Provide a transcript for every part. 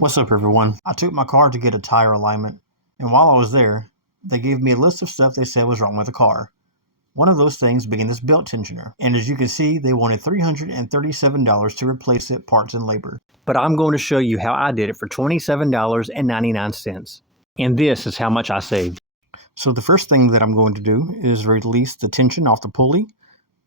What's up, everyone? I took my car to get a tire alignment, and while I was there, they gave me a list of stuff they said was wrong with the car. One of those things being this belt tensioner, and as you can see, they wanted $337 to replace it, parts and labor. But I'm going to show you how I did it for $27.99, and this is how much I saved. So the first thing that I'm going to do is release the tension off the pulley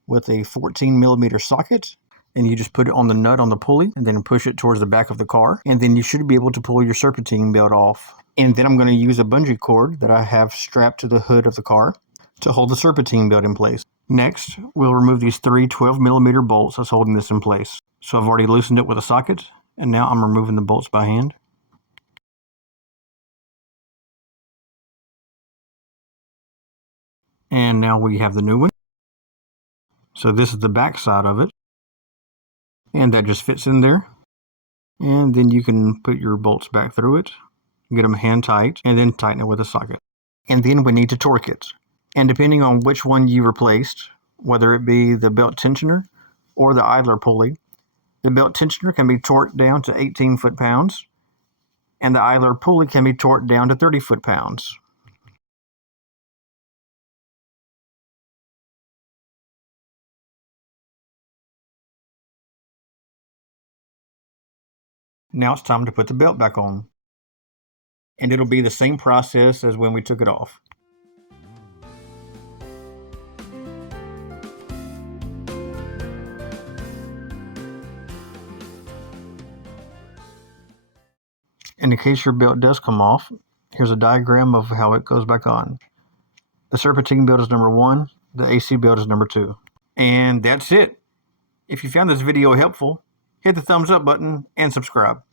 with a 14mm socket. And you just put it on the nut on the pulley and then push it towards the back of the car. And then you should be able to pull your serpentine belt off. And then I'm going to use a bungee cord that I have strapped to the hood of the car to hold the serpentine belt in place. Next, we'll remove these three 12mm bolts that's holding this in place. So I've already loosened it with a socket, and now I'm removing the bolts by hand. And now we have the new one. So this is the back side of it. And that just fits in there. And then you can put your bolts back through it, get them hand tight, and then tighten it with a socket. And then we need to torque it. And depending on which one you replaced, whether it be the belt tensioner or the idler pulley, the belt tensioner can be torqued down to 18 foot-pounds, and the idler pulley can be torqued down to 30 foot-pounds. Now it's time to put the belt back on. And it'll be the same process as when we took it off. And in case your belt does come off, here's a diagram of how it goes back on. The serpentine belt is number 1, the AC belt is number 2. And that's it. If you found this video helpful, hit the thumbs up button and subscribe.